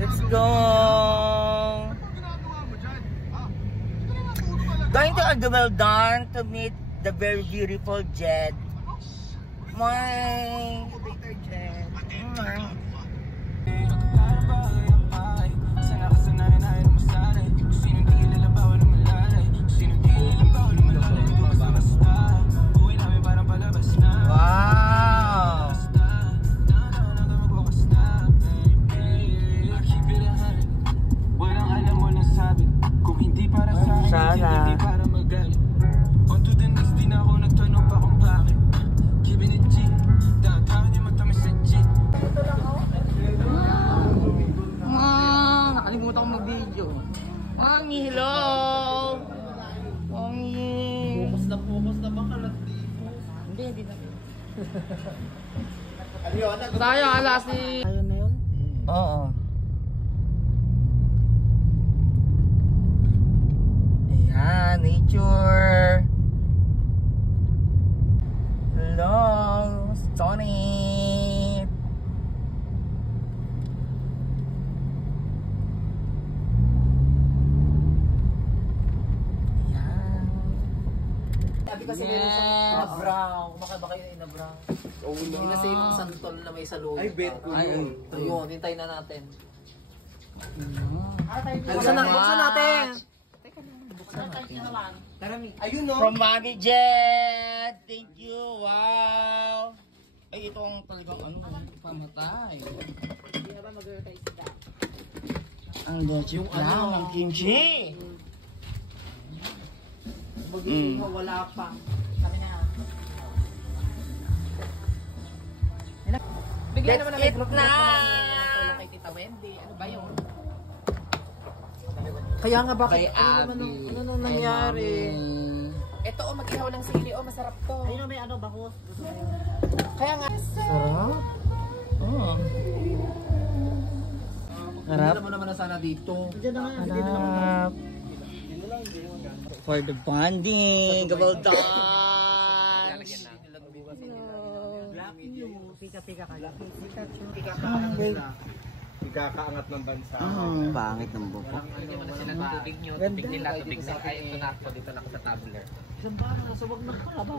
Let's go! Going to Agueldon to meet the very beautiful Jed. My Jed. Wow! Sana. Nakalimutan ko mag-video. Mami, hello! Mami! Focus na bang kalat dito? Hindi na. Ano yun? Tayo, alas si... Ayun na yun? Oo. Ayan, nature. Hello, Sonic. Ayan. Sabi kasi meron siyang ina-brown. Kumakain ba kayo ng ina-brown? Oo na. Hindi kasi yung santol na may saludo. Ay, bet ko yun. Ayun, hintay na natin. Buksan natin! Ayun no? From Mami Jet! Thank you! Wow! Ay, ito ang talagang ano, pamatay. Hindi na ba mag-advertise ka? Ang legit lang, ang kimchi! Magiging wala pa. Kami na. Bigyan naman Let's group eat na! tulong kay Tita Wendy. Ano ba yun? Kaya nga bakit? Ano nung nangyari? Ito mag-ihaw ng sili. Masarap to. Ayun may ano, bakos. Kaya nga. Sarap? Oo. Harap? Hindi naman na sana dito. Harap. For the bonding, Gabaldon! Pika-pika kayo. Ikakaangat ng bansa. Pangit ng buko. Hindi mo na sila tubig nyo. Tubig nila. Tubig na. Ay, ito na ako. Dito na ako sa tabler. Isang ba? Nasa wag na pala ba?